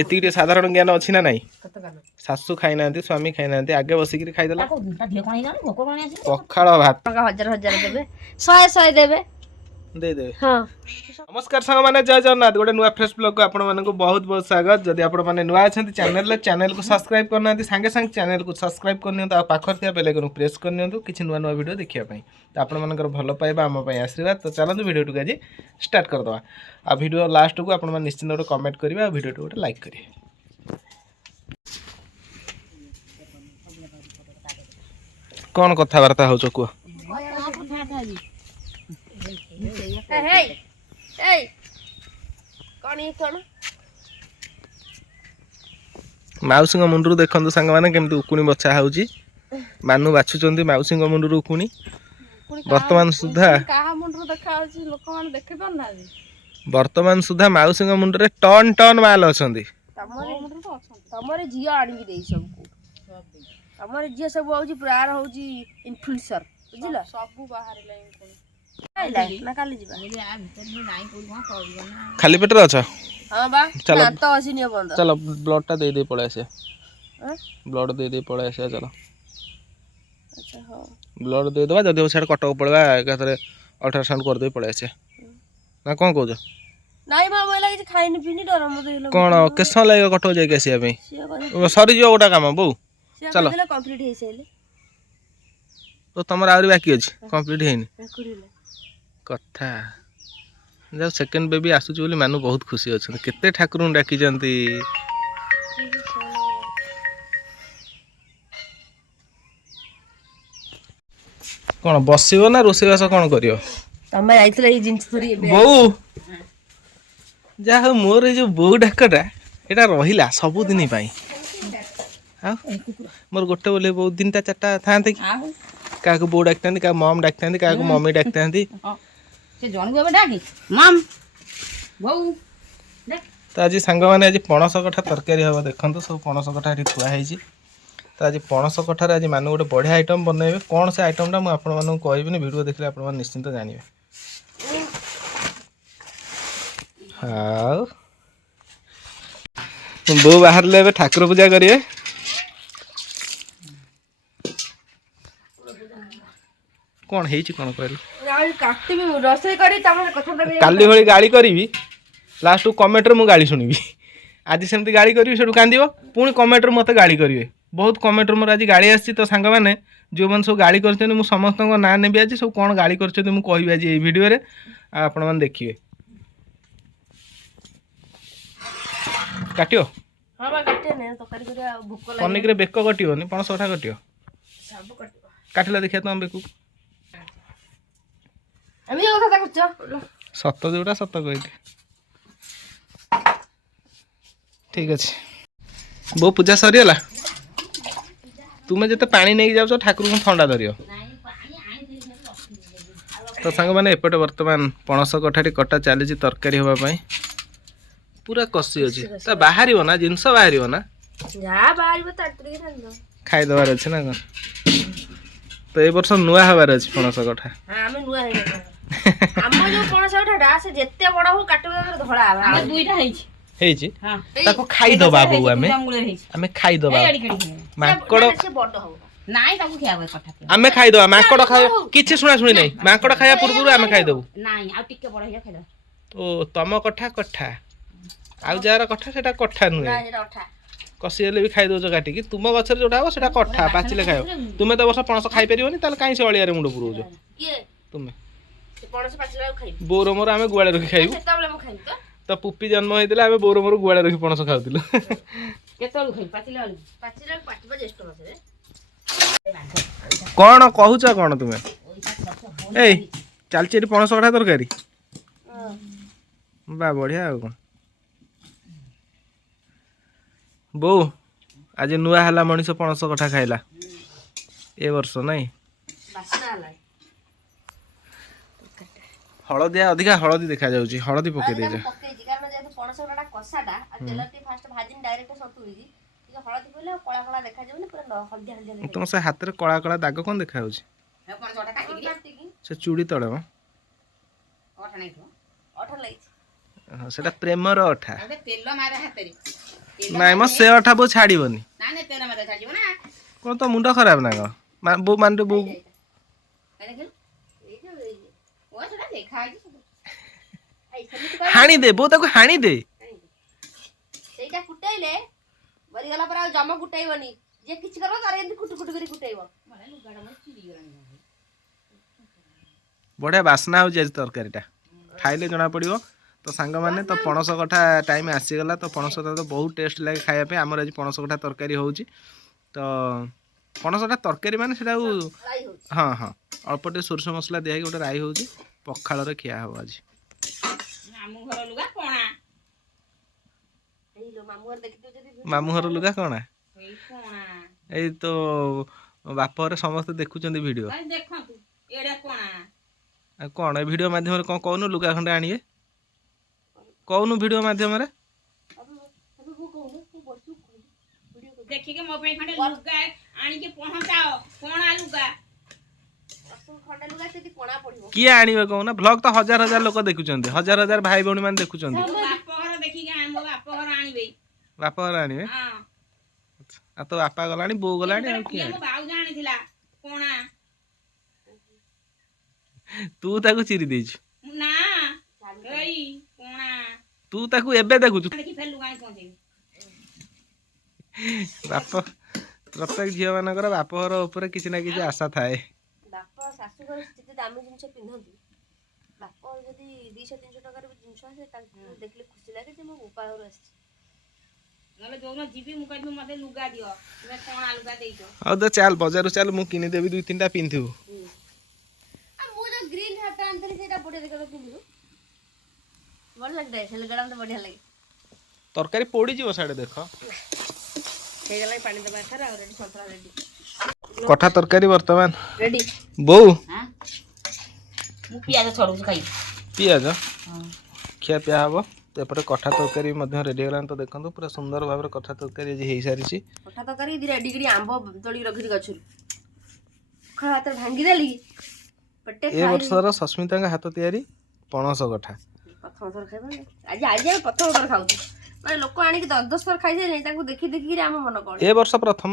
एति साधारण ज्ञान अच्छी ना नहीं शाशु खाई ना स्वामी खाई ना आगे बसिक खाईदेला पखाड़ भात हजार हजार देबे 100 देबे दे दे हाँ नमस्कार संग माने जय जगन्नाथ गोटे नुआ फ्रेश ब्लॉग को आपण मानक बहुत बहुत स्वागत जदि आपण माने नुआ अछंती चैनल को सब्सक्राइब करना संगे संग चैनल को सब्सक्राइब करनियो तो पाखर थिया बेल आइकन प्रेस करनियो किछि नुआ नुआ वीडियो देखिया पई तो आपण मानकर भलो पाइबा हम पई आशीर्वाद तो चलନ୍ତୁ वीडियो टू आज स्टार्ट कर दवा आ वीडियो लास्ट को आपण माने निश्चित गोटे कमेंट करिवे आ वीडियो टू गोटे लाइक करिवे कोन कथा वार्ता हो चकु माउसी मुंडू देखते सांग मैंने केमती उकुणी बछा होची मानू बाछुचंती माउसी मुंडू उकुणी वर्तमान सुधा वर्तमान सुधा माउसी मुंडे टन टन माल अच्छा हमर जे सब होची प्रार होची इन्फ्लुएंसर बुझिला सब बाहर लाइन ना काली जीवा आ भीतर में नाही कोई कोन करबो ना खाली पेट रे अच्छा हां बा चलो तो आसी नहीं बंद चलो ब्लड टा दे पळे आसे ब्लड दे पळे आसे चलो अच्छा हां ब्लड दे दबा जदी छाड़ कटक पळवा एकाथरे अल्ट्रासाउंड कर दे पळे आसे ना कोन कहजो नाही बा मोला कि खाइनी पिनी डर मते कोन केसन लागे कटक जाय के आसी पे सरी जो ओटा काम बो चलो कंप्लीट हे सेले तो तमर आउरी बाकी अछि कंप्लीट हेनी कथा जब सेकंड बेबी आसुची बोली मानु बहुत खुशी अछि केते ठाकुर डाकी जंती कोन बसिबो ना रोसेवास कोन करियो तमे आइतले ई जिंस थोरी बौ जा हो मोर जो बौ डाकटा एटा रहिला सब दिन पई मोर गोटे बोले बहुत दिन ता चारटा थांते क्या बो डाकता क्या मम डाकता क्या मम्मी डाकता तो आज सांग मैंने आज पणस कठा तरकारी हम देखते सब पणस कठा ये थुआई तो आज पणस कठार आज मान गोटे बढ़िया आइटम बनइबे कौन से आइटमटा मुझे आपको कहबी वीडियो देखले आप निश्चिंत जानवे हाँ बो बाहर ले ठाकुर पूजा करिए कौन है कौन काली भाई गाड़ी करी लास्ट कमेंट रे मु गाड़ी शुणबी आज सेमती गाड़ी करी से कांदो पुणी कमेंट मत गाड़ी करेंगे बहुत कमेंट मोर आज गाड़ी आसी तो सांग मैंने जो मैंने सब गाड़ी कर समस्त ना नेबी आज सब कौन गाड़ी कर कहि आज ये वीडियो रे आपण मैंने देखिए काटियो पनिक रे बेक कटियोनी पणस कठा कटियो काटिला देखिए तुम बेकू सत जोटा सत कही ठीक अच्छे बो पूजा सरीगला तुम्हें जिते पानी नहीं जाओ ठाकुर को थंडा धरियो तो सांग मैंने एपटे वर्तमान पणस कठारी कटा चली तरकारी हाँपाई पूरा कषि अच्छे बाहर ना जिनस बाहर ना खाईदबार अच्छे ना कौन तो ये वर्ष नुआ हबार अच्छे पणस कठा हम जो पणस कठाटा से जेते बड़ हो काटबे धळा हम दुईटा हेछि हेछि हां ताको खाई दो बाबू हमें खाई दो माकड़ से बड़ हो नाइ ताको खियाबे कठा हमें खाई दो माकड़ खाय किछि सुना सुनी नहीं माकड़ खाया पूर्व हमें खाई दो नाइ आ टिके बड़ हे खाइ दो ओ तम कठा कठा आ जार कठा सेटा कठा नुए ना जेटा कठा कसी हेले भी खाई दो काटी कि तुम गछर जोटा हो सेटा कठा पाचिले खायो तुमे तो वर्ष पणस खाई परियोनी ताले काई से अळिया रे मुंड पुरोजो के तुमे पणस पाचिला खाइ बोर मोर आमे गुवाळे रखि खाइबु सेताबले म खाइ तो पुप्पी जन्म होइतिला आमे बोर मोर गुवाळे रखि पणस खाउतिलु केतल खाइ पाचिला पाटिबा जेष्ठ मास रे कोन कहूचा कोन तुमे ए चल चेरी पणस कठा तरकारी बा बढ़िया आ कोन बो आज नुआ हला मनीष पणस कठा खाइला ए वर्ष नहीं हलदिया अधिका हलदी देखा जाउची हलदी पके दे जे कारण जे पणस कठा कसाटा तेलती फास्ट भाजिन डायरेक्ट सतुरी जी हलदी पले कळा कळा देखा जाउनी पूरा हलदिया हलदिया तुम से हाथ रे कळा कळा दाग कोन देखा जाउची पणस कठा काटी से चूड़ी तळे म अठा नहीं तो अठा लई ହଁ ସେଟା ପ୍ରେମର ଅଠା। ଗୋଟେ ତେଲ ମାରେ ହାତରେ। ନାଇଁ ମ ସେ ଅଠା ବୋଉ ଛାଡ଼ିବନି। ନା ନା ତେଲ ମାରେ ଛାଡ଼ିବ ନା। କଣ ତ ମୁଣ୍ଡ ଖରାପ ନା କଣ? ବୋଉ ମାନେ ବୋଉ ହାଣି ଦେ ବୋଉ ତାକୁ ହାଣି ଦେ। ସେଇଟା କୁଟେଇଲେ ମରିଗଲା ପରେ ଆଉ ଜମ କୁଟେଇବନି। ଯେ କିଛି କରିବ ତାର ଏମିତି କୁଟୁ କୁଟୁ କରି କୁଟେଇବ। ବଢ଼ିଆ ବାସ୍ନା ହେଉଛି ଆଜି ତରକାରୀଟା। ଖାଇଲେ ଜଣା ପଡ଼ିବ। ତ ସାଙ୍ଗମାନେ ତ ପଣସ କଠା ଟାଇମ୍ ଆସିଗଲା। ତ ପଣସ କଠା ତ ବହୁତ ଟେଷ୍ଟ ଲାଗେ ଖାଇବା ପାଇଁ। ଆମର ଆଜି ପଣସ କଠା ତରକାରୀ ହେଉଛି। ତ ପଣସ କଠା ତରକାରୀ ମାନେ ସେଟା ଆଉ ହଁ ହଁ ଅଳ୍ପ ଟିକେ ସୋରିଷ ମସଲା ଦିଆହେଇକି ଗୋଟେ ରାଇ ହେଉଛି। ପଖାଳରେ ଖିଆ ହେବ ଆଜି। ମାମୁଁ ଘର ଲୁଗା କଣା? ଏଇ ତ ବାପ ଘରେ ସମସ୍ତେ ଦେଖୁଛନ୍ତି ଭିଡ଼ିଓ। ଆଉ କଣ ଏ ଭିଡ଼ିଓ ମାଧ୍ୟମରେ କଣ କହୁନୁ ଲୁଗା ଖଣ୍ଡେ ଆଣିବେ? କହୁନୁ ଭିଡ଼ିଓ ମାଧ୍ୟମରେ। ଦେଖିକି ମୋ ପାଇଁ ଖଣ୍ଡେ ଲୁଗା ଆଣିକି ପହଞ୍ଚାଅ। କଣା ଲୁଗା। କିଏ ଆଣିବେ କହୁନ? ଭ୍ଲଗ ତ ହଜାର ହଜାର ଲୋକ ଦେଖୁଛନ୍ତି। ହଜାର ହଜାର ଭାଇ ଭଉଣୀ ମାନେ ଦେଖୁଛନ୍ତି। ମୋ ବାପ ଘର ଦେଖିକି ମୋ ବାପ ଘର ଆଣିବେ। ବାପ ଘର ଆଣିବେ? ଆଉ ତୋ ବାପା ଗଲାଣି ବୋଉ ଗଲାଣି ଆଉ କିଏ? ମୋ ଭାଉଜ ଆଣିଥିଲା କଣା। ତୁ ତାକୁ ଚିରି ଦେଇଛୁ। ନା ଏଇ କଣା। ତୁ ତାକୁ ଏବେ ଦେଖୁଛୁ। ବାପ ପ୍ରତ୍ୟେକ ଝିଅ ମାନଙ୍କର ବାପ ଘର ଉପରେ କିଛି ନା କିଛି ଆଶା ଥାଏ। ବାପ ଶାଶୁଘର ଯେତେ ଦାମୀ ଜିନିଷ ପିନ୍ଧନ୍ତି, ବାପ ଯଦି 200 300 ଟଙ୍କାର ବି ଜିନିଷ ଆସେ ତାଙ୍କୁ ଦେଖିଲେ ଖୁସି ଲାଗେ ଯେ ମୋ ବୋପା ଘରୁ ଆସିଛି। ନହେଲେ ଯୋଉଦିନ ଯିବି ମୁଁ କହିବି ମତେ ଲୁଗା ଦିଅ। ତୁମେ କଣା ଲୁଗା ଦେଇଛ। ହଉ ତ ଚାଲ ବଜାରରୁ ଚାଲ ମୁଁ କିଣିଦେବି 2-3ଟା ପିନ୍ଧିବୁ। ମୁଁ ଯୋଉ ଗ୍ରୀନ୍ ହାର୍ଟ ଆଣିଥିଲି ସେଇଟା ବଢିଆ ଦେଖାଯାଉଛି ପିନ୍ଧିବୁ। ଭଲ ଲାଗିଥାଏ ସେ ଲୁଗାଟା ମତେ ବଢିଆ ଲାଗେ। ତରକାରୀ ପୋଡ଼ିଯିବ ସାଡେ ଦେଖ। ହେଇଗଲା ପାଣି ଦବା ଏଥର ଆଉ ରେଡି ସନ୍ତରା ରେଡି। କଠା ତରକାରୀ ବର୍ତ୍ତମାନ ରେଡି। ବୋଉ ମୁଁ ପିଆଜ ଛଡଉଛି ଖାଇବି। ପିଆଜ ଖିଆ ପିଆ ହବ। ତ ଏପଟେ କଠା ତରକାରୀ ମଧ୍ୟ ରେଡି ହେଇଗଲାଣି। ତ ଦେଖନ୍ତୁ ପୁରା ସୁନ୍ଦର ଭାବରେ କଠା ତରକାରୀ ଆଜି ହେଇସାରିଛି। କଠା ତରକାରୀ ରେଡି କରି ଆମ୍ବ ତୋଳିକି ରଖିଛି ଗଛରୁ। ଖା ହାତରେ ଭାଙ୍ଗିଦେଲି। ଏ ବର୍ଷର ସସ୍ମିତାଙ୍କ ହାତ ତିଆରି ପଣସ କଠା। ପ୍ରଥମ ଥର ଖାଇବ ଆଜି ଆମେ ପ୍ରଥମ ଥର ଖାଉଛୁ। ମାନେ ଲୋକ ଆଣିକି 10 ଥର ଖାଇସାରିଲେଣି ତାଙ୍କୁ ଦେଖି ଦେଖିକିରି ଆମ ମନ କଣ। ଏ ବର୍ଷ ପ୍ରଥମ।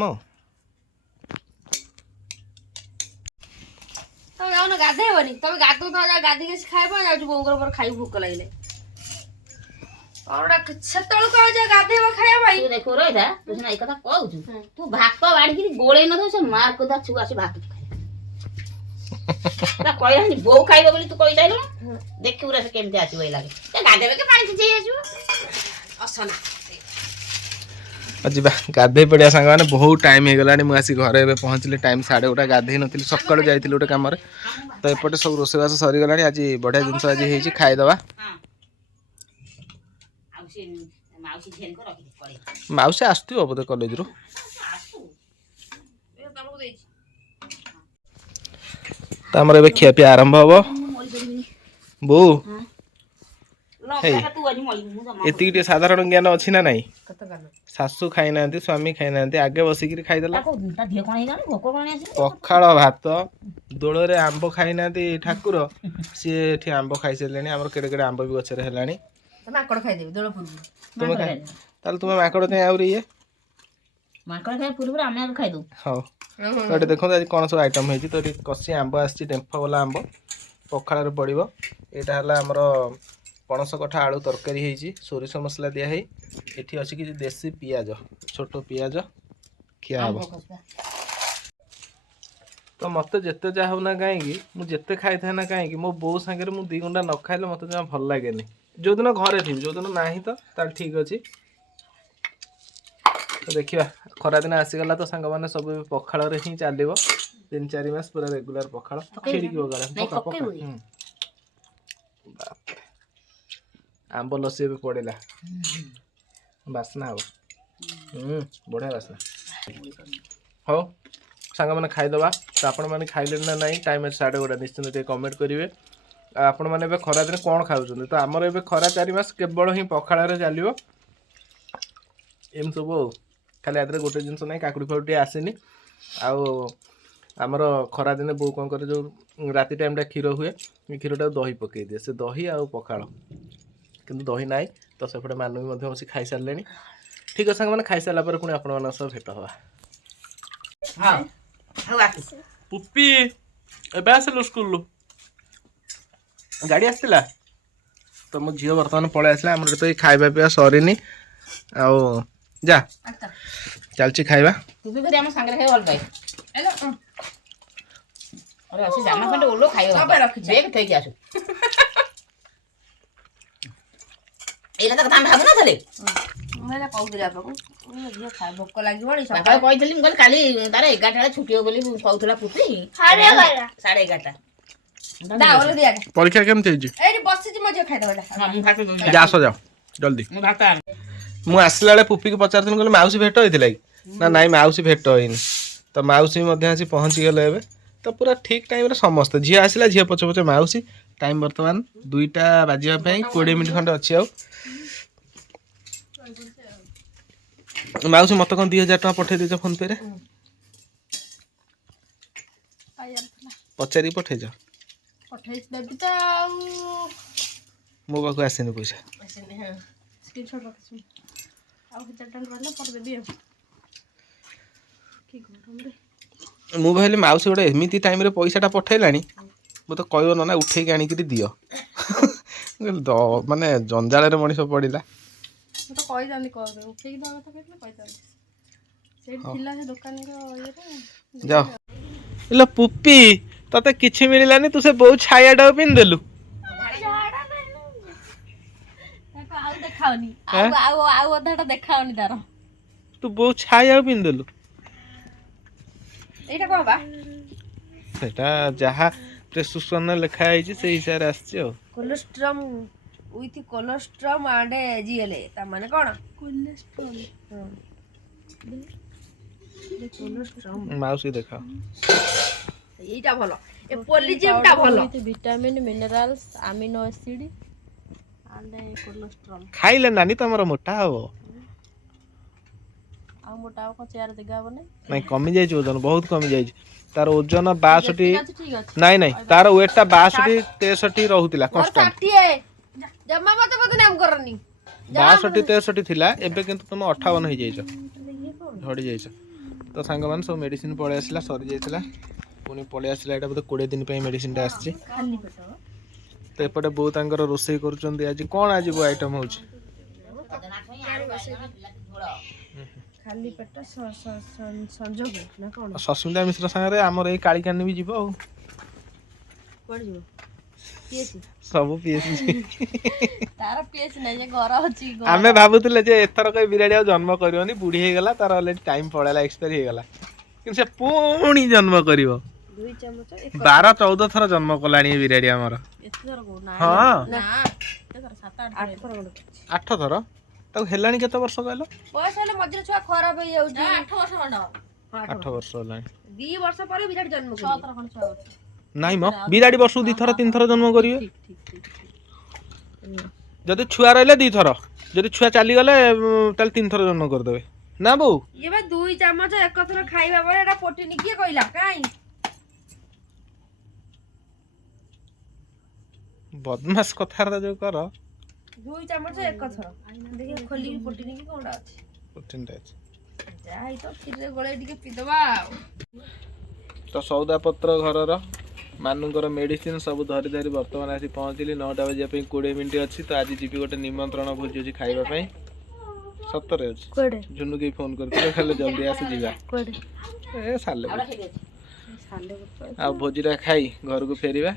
ତମେ ଯାଉନ ଗାଧେଇବନି? ତମେ ଗାଧଉଥାଅ ଗାଧେଇକି ଆସି ଖାଇବ। ଯାଉଛି ବୋଉଙ୍କର ମୋର ଖାଇବୁ ଭୋକ ଲାଗିଲେ। ସେତେବେଳକୁ ଆଉ ଯା ଗାଧେଇବ ଖାଇବା ପାଇଁ। ତୁ ଦେଖୁ ରହିଥା ତୁ ସିନା ଏଇ କଥା କହୁଛୁ। ତୁ ଭାତ ବାଢିକିରି ଗୋଳେଇ ନଥିବୁ ସେ ମାର୍କ ତା ଛୁଆ ଆସି ଭାତ କହିଲାନି ବୋଉ ଖାଇବ ବୋଲି ତୁ କହିସାଇଲୁଣୁ। ଦେଖିବୁ ସେ କେମିତି ଆସିବ ଏଇ ଲାଗେ। ଗାଧେଇବେ କି ପାଣି ଚିଞ୍ଚେଇ ଆସିବ ଅସନା। ଯିବା ଗାଧେଇ ପଡ଼ିଆ ସାଙ୍ଗମାନେ। ବହୁତ ଟାଇମ୍ ହେଇଗଲାଣି। ମୁଁ ଆସି ଘରେ ଏବେ ପହଞ୍ଚିଲି ଟାଇମ୍ 1:30। ଗାଧେଇ ନଥିଲି ସକାଳୁ ଯାଇଥିଲି ଗୋଟେ କାମରେ। ତ ଏପଟେ ସବୁ ରୋଷେଇବାସ ସରିଗଲାଣି। ଆଜି ବଢ଼ିଆ ଜିନିଷ ଆଜି ହେଇଛି ଖାଇଦେବା। ମାଉସୀ ଆସୁଥିବ ବୋଧେ କଲେଜରୁ। ତ ଆମର ଏବେ ଖିଆପିଆ ଆରମ୍ଭ ହବ। ବୋଉ ଏତିକି ଟିକେ ସାଧାରଣ ଜ୍ଞାନ ଅଛି ନା ନାଇଁ? ଶାଶୁ ଖାଇନାହାନ୍ତି ସ୍ୱାମୀ ଖାଇନାହାନ୍ତି ଆଗେ ବସିକିରି ଖାଇଦେଲା। ପଖାଳ ଭାତ ଦୋଳରେ ଆମ୍ବ ଖାଇନାହାନ୍ତି ଠାକୁର। ସିଏ ଏଠି ଆମ୍ବ ଖାଇସାରିଲେଣି। ଆମର କେଡେ କେଡେ ଆମ୍ବ ବି ଗଛରେ ହେଲାଣି। ମାଙ୍କଡ ଖାଇଦେବି ଦୋଳ ପୂର୍ବରୁ। ତାହେଲେ ତୁମେ ମାଙ୍କଡ କାଇଁ ଆହୁରି ଇଏ? ମାଙ୍କଡ ଖାଇବା ପୂର୍ବରୁ ଆମେ ଆଗ ଖାଇଦବୁ। ହଉ ତ ଏଠି ଦେଖନ୍ତୁ ଆଜି କଣ ସବୁ ଆଇଟମ୍ ହେଇଛି। ତ ଏଠି କଷି ଆମ୍ବ ଆସିଛି ଡେମ୍ଫ ବାଲା ଆମ୍ବ ପଖାଳରେ ପଡ଼ିବ। ଏଇଟା ହେଲା ଆମର ପଣସ କଠା ଆଳୁ ତରକାରୀ ହେଇଛି ସୋରିଷ ମସଲା ଦିଆ ହେଇ। ଏଠି ଅଛି କିଛି ଦେଶୀ ପିଆଜ ଛୋଟ ପିଆଜ ଖିଆ ହବ। ତ ମତେ ଯେତେ ଯାହା ହଉ ନା କାହିଁକି ମୁଁ ଯେତେ ଖାଇଥାଏ ନା କାହିଁକି ମୋ ବୋଉ ସାଙ୍ଗରେ ମୁଁ 2 ଘଣ୍ଟା ନ ଖାଇଲେ ମତେ ଜମା ଭଲ ଲାଗେନି। ଯୋଉଦିନ ଘରେ ଥିବି ଯୋଉଦିନ ନାହିଁ ତ ତାହେଲେ ଠିକ୍ ଅଛି। ତ ଦେଖିବା ଖରାଦିନ ଆସିଗଲା ତ ସାଙ୍ଗମାନେ ସବୁ ପଖାଳରେ ହିଁ ଚାଲିବ। 3-4 ମାସ ପୁରା ରେଗୁଲାର ପଖାଳ। ଆମ୍ବ ଲସି ଏବେ ପଡିଲା ବାସ୍ନା ହବ। ବଢିଆ ବାସ୍ନା। ହଉ ସାଙ୍ଗମାନେ ଖାଇଦବା। ତ ଆପଣମାନେ ଖାଇଲେଣି ନା ନାଇଁ ଟାଇମ୍ 1:30 ନିଶ୍ଚିନ୍ତ ଟିକେ କମେଣ୍ଟ କରିବେ। ଆଉ ଆପଣମାନେ ଏବେ ଖରାଦିନେ କଣ ଖାଉଛନ୍ତି? ତ ଆମର ଏବେ ଖରା 4 ମାସ କେବଳ ହିଁ ପଖାଳରେ ଚାଲିବ। ଏମିତି ସବୁ ଆଉ ଖାଲି ଆଦେହରେ ଗୋଟେ ଜିନିଷ ନାହିଁ କାକୁଡି ଫାକୁଡି ଟିକେ ଆସିନି। ଆଉ ଆମର ଖରାଦିନେ ବୋଉ କଣ କରେ ଯୋଉ ରାତି ଟାଇମଟା କ୍ଷୀର ହୁଏ କ୍ଷୀରଟାକୁ ଦହି ପକେଇ ଦିଏ। ସେ ଦହି ଆଉ ପଖାଳ କିନ୍ତୁ ଦହି ନାହିଁ। ତ ସେପଟେ ମାନୁ ବି ମଧ୍ୟ ବସି ଖାଇସାରିଲେଣି। ଠିକ୍ ଅଛି ସାଙ୍ଗମାନେ, ଖାଇସାରିଲା ପରେ ପୁଣି ଆପଣମାନଙ୍କ ସହ ଭେଟ ହେବା। ପୁପି ଏବେ ଆସିଲୁ ସ୍କୁଲରୁ? ଗାଡ଼ି ଆସିଥିଲା? ତ ମୋ ଝିଅ ବର୍ତ୍ତମାନ ପଳେଇ ଆସିଲା। ଆମର ତ ଏଇ ଖାଇବା ପିଇବା ସରିନି। ଆଉ ଯା ଚାଲିଛି ଖାଇବା। ଆମ ସାଙ୍ଗରେ ଖାଇବା ଭଲ ପାଏ। ଜାମା ଖଣ୍ଡେ ଓଲୋ ଖାଇବା ଥୋଇକି ଆସୁ। ଏଇଟା ତ କଥା ଆମେ ଭାବୁନଥିଲେ। ଭୋକ ଲାଗିବଣି। ବାପା କହିଥିଲି, ମୁଁ କହିଲି କାଲି ତାର 11ଟା ବେଳେ ଛୁଟି ହବ ବୋଲି କହୁଥିଲା ପୁପି। 11:30। ପରୀକ୍ଷା କେମିତି ହେଇଛି? ଯା ଆସ ଯାଅ ଜଲ୍ଦି। ମୁଁ ଆସିଲା ବେଳେ ପୁପିକି ପଚାରୁଥିଲି, କହିଲି ମାଉସୀ ଭେଟ ହେଇଥିଲା କି? ନା ନାଇଁ ମାଉସୀ ଭେଟ ହେଇନି। ତ ମାଉସୀ ମଧ୍ୟ ଆସି ପହଞ୍ଚିଗଲେ ଏବେ। ତ ପୁରା ଠିକ୍ ଟାଇମ୍ରେ ସମସ୍ତେ, ଝିଅ ଆସିଲା, ଝିଅ ପଛେ ପଛେ ମାଉସୀ। ଟାଇମ୍ ବର୍ତ୍ତମାନ 2ଟା ବାଜିବା ପାଇଁ 20 ମିନିଟ୍ ଖଣ୍ଡେ ଅଛି। ଆଉ ମାଉସୀ ମତେ କଣ 2000 ଟଙ୍କା ପଠେଇ ଦେଇଛ ଫୋନ୍ ପେରେ? ପଚାରିକି ପଠେଇଛ? ମୋ ପାଖକୁ ଆସିନି ପଇସା। ମୁଁ ଭାବିଲି ମାଉସୀ ଗୋଟେ ଏମିତି ଟାଇମ୍ରେ ପଇସାଟା ପଠେଇଲାଣି, ମୋତେ କହିବ ନା ଉଠେଇକି ଆଣିକିରି ଦିଅ। ମାନେ ଜଞ୍ଜାଳରେ ମଣିଷ ପଡ଼ିଲା। ଯାଅ ଇଲୋ ପୁପି, ତତେ କିଛି ମିଳିଲାନି, ତୁ ସେ ବୋଉ ଛାୟାଟାକୁ ପିନ୍ଧିଦେଲୁ। ତୁ ବୋଉ ଛାୟାକୁ ପିନ୍ଧିଦେଲୁ। ସେଟା ଯାହା ପ୍ରେସକ୍ରିପସନରେ ଲେଖା ହେଇଛି ସେଇ ହିସାବରେ ଆସିଛି। ଆଉ କୋଲେଷ୍ଟ୍ରମ୍ ୱିଥ୍ କୋଲେଷ୍ଟ୍ରମ୍ ଆଣ୍ଡ ଜିଏଲଏ, ତା ମାନେ କ'ଣ? ମାଉସୀ ଦେଖାଅ। এইটা ভালো, এ পলিজিমটা ভালো। Vitamin minerals amino acid and cholesterol. ଖାଇଲେ ନାନି ତମର ମୋଟା ହବ। ଆଉ ମୋଟା ଆଉ କଣ ଚେୟାର ଜାଗା ହବ ନାଇଁ କମି ଯାଇଛି ଓଜନ, ବହୁତ କମି ଯାଇଛି। ତାର ଓଜନ 62, ଠିକ ଅଛି। ନାଇଁ ତାର ୱେଟଟା 62 63 ରହୁଥିଲା କନଷ୍ଟାଣ୍ଟ। ଜମା ମତେ ବଦନାମ କରନି। 62 63 ଥିଲା, ଏବେ କିନ୍ତୁ ତମେ 58 ହେଇଯାଇଛ, ଝଡ଼ି ଯାଇଛ। ତ ସାଙ୍ଗମାନେ ସବୁ ମେଡ଼ିସିନ ପଳେଇ ଆସିଲା, ସରିଯାଇଥିଲା, ପୁଣି ପଳେଇ ଆସିଲା। ଏଇଟା ବୋଧେ 20 ଦିନ ପାଇଁ ମେଡ଼ିସିନଟା ଆସିଛି। ତ ଏପଟେ ବୋଉ ତାଙ୍କର ରୋଷେଇ କରୁଛନ୍ତି। ଆଜି କ'ଣ ଆଜି ଆଇଟମ୍ ହେଉଛି? ଖାଲି ପେଟ ସଂଯୋଗ ନା କ'ଣ? ସସ୍ମିତା ମିଶ୍ର ସାଙ୍ଗରେ ଆମର ଏଇ କାଳିକାନି ବି ଯିବ। ଆଉ କୁଆଡ଼େ ଯିବ? ସବୁ ପିଏସି। ତାର ପିଏସି ନାହିଁ, ଯେ ଘର ଅଛି। ଆମେ ଭାବୁଥିଲେ ଯେ ଏଥର କହି ବିରାଡ଼ି ଆଉ ଜନ୍ମ କରିବନି, ବୁଢ଼ୀ ହେଇଗଲା, ତାର ଅଲରେଡି ଟାଇମ୍ ପଳେଇଲା, ଏକ୍ସପାୟାର ହେଇଗଲା। କିନ୍ତୁ ସେ ପୁଣି ଜନ୍ମ କରିବ। 12-14 ଥର ଜନ୍ମ କଲାଣି ଏ ବିରାଡ଼ି ଆମର। ହଁ 8 ଥର। ତାକୁ ହେଲାଣି କେତେ ବର୍ଷ କହିଲ? ବୟସ ହେଲେ ମଝିରେ ଛୁଆ ଖରାପ ହେଇଯାଉଛି। 8 ବର୍ଷ ଖଣ୍ଡ। 8 ବର୍ଷ ହେଲାଣି। 2 ବର୍ଷ ପରେ ବିରାଟ ଜନ୍ମ 6 ଥର ଖଣ୍ଡ ଛୁଆ ଅଛି। ନାଇଁ ମ, ବିରାଡ଼ି ବର୍ଷକୁ 2 ଥର 3 ଥର ଜନ୍ମ କରିବେ। ଯଦି ଛୁଆ ରହିଲେ 2 ଥର, ଯଦି ଛୁଆ ଚାଲିଗଲେ ତାହେଲେ 3 ଥର ଜନ୍ମ କରିଦେବେ ନା ବୋଉ? ଇଏ ବା 2 ଚାମଚ ଏକଥର ଖାଇବା ପରେ ଏଟା ପ୍ରୋଟିନ କିଏ କହିଲା? କାଇଁ ବଦମାସ କଥାଟା ଯୋଉ କର। 2 ଚାମଚ ଏକଥର ଦେଖି ଖୋଲିକି ପ୍ରୋଟିନ କି କୋଉଟା ଅଛି? ପ୍ରୋଟିନଟା ଅଛି। ଯାହା ହେଇତ କ୍ଷୀରରେ ଗୋଳେଇ ଟିକେ ପିଇଦବା ଆଉ। ତ ସଉଦାପତ୍ର ଘରର, ମାନୁଙ୍କର ମେଡ଼ିସିନ ସବୁ ଧରି ବର୍ତ୍ତମାନ ଆସି ପହଞ୍ଚିଲି। 9ଟା ବାଜିବା ପାଇଁ 20 ମିନିଟ୍ ଅଛି। ତ ଆଜି ଯିବି ଗୋଟେ ନିମନ୍ତ୍ରଣ ଭୋଜି ଅଛି ଖାଇବା ପାଇଁ। ସତରେ ଅଛି। ଝୁନୁକି ଫୋନ୍ କରିଥିଲେ, ଖାଲି ଜଲ୍ଦି ଆସି ଯିବା। ଏ ସାଲେପୁର। ଆଉ ଭୋଜିଟା ଖାଇ ଘରକୁ ଫେରିବା।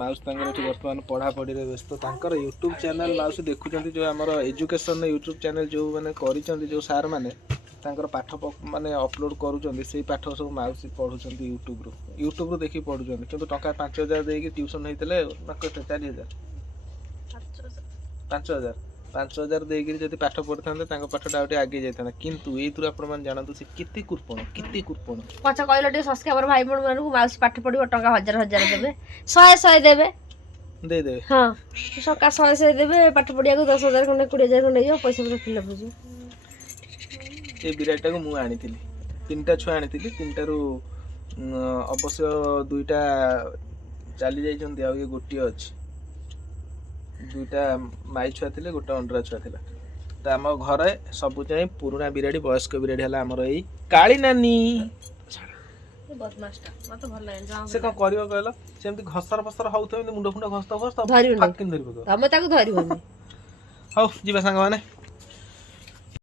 ମାଉସୀ ତାଙ୍କର ଏଠି ବର୍ତ୍ତମାନ ପଢ଼ାପଢ଼ିରେ ବ୍ୟସ୍ତ। ତାଙ୍କର ୟୁଟ୍ୟୁବ୍ ଚ୍ୟାନେଲ୍ ମାଉସୀ ଦେଖୁଛନ୍ତି, ଯେଉଁ ଆମର ଏଜୁକେସନ୍ ୟୁଟ୍ୟୁବ୍ ଚ୍ୟାନେଲ୍ ଯେଉଁମାନେ କରିଛନ୍ତି, ଯେଉଁ ସାର୍ମାନେ ତାଙ୍କର ପାଠ ମାନେ ଅପଲୋଡ଼ କରୁଛନ୍ତି, ସେଇ ପାଠ ସବୁ ମାଉସୀ ପଢ଼ୁଛନ୍ତି ୟୁଟ୍ୟୁବରୁ ଦେଖିକି ପଢ଼ୁଛନ୍ତି। କିନ୍ତୁ ଟଙ୍କା 5000 ଦେଇକି ଟ୍ୟୁସନ୍ ହେଇଥିଲେ ନା କେତେ? 4000 5000 ଦେଇକିରି ଯଦି ପାଠ ପଢ଼ିଥାନ୍ତେ ତାଙ୍କ ପାଠଟା ଆଉ ଟିକେ ଆଗେଇ ଯାଇଥାନ୍ତା। କିନ୍ତୁ ଏଇଥିରୁ ଆପଣମାନେ ଜାଣନ୍ତୁ ସେ କେତେ କୁର୍ପଣ। ପଛ କହିଲ ଟିକେ ସବସ୍କ୍ରାଇବର ଭାଇ ଭଉଣୀ ମାନଙ୍କୁ ମାଉସୀ ପାଠ ପଢିବ, ଟଙ୍କା 1000 ଦେବେ, 100 ଦେବେ, ଦେଇଦେବେ। ହଁ ସକାଳ 100 ଦେବେ, ପାଠ ପଢିବାକୁ 10,000 ଖଣ୍ଡେ 20,000 ଖଣ୍ଡେ ହେଇଯିବ, ପଇସା ପତ୍ର ଫିଲଅପ୍ ହେଇଯିବ। ଏ ବିରାଟଟାକୁ ମୁଁ ଆଣିଥିଲି, 3ଟା ଛୁଆ ଆଣିଥିଲି। 3ଟାରୁ ଅବଶ୍ୟ 2ଟା ଚାଲି ଯାଇଛନ୍ତି, ଆଉ ଇଏ ଗୋଟିଏ ଅଛି। ଦୁଇଟା ମାଇ ଛୁଆ ଥିଲେ ଗୋଟେ ଅଣ୍ଡରା ଛୁଆ ଥିଲା। ତ ଆମ ଘରେ ସବୁ ଚାହିଁ ପୁରୁଣା ବିରାଡ଼ି ବୟସ୍କ ବିରାଡ଼ି ହେଲା ଆମର ଏଇ କାଳି ନାନୀ। ବଦମାସଟା ମତେ ଭଲ ଲାଗେନି। ସେ କଣ କରିବ କହିଲ ସେମିତି ଘସର ଫସର ହଉଥିବ ଏମିତି ମୁଣ୍ଡ ଫୁଣ୍ଡ ଘସତ ଧରିବନି। ଫାକିନି ଧରି ପକେଇବ। ତମେ ତାକୁ ଧରିବନି। ହଉ ଯିବା ସାଙ୍ଗମାନେ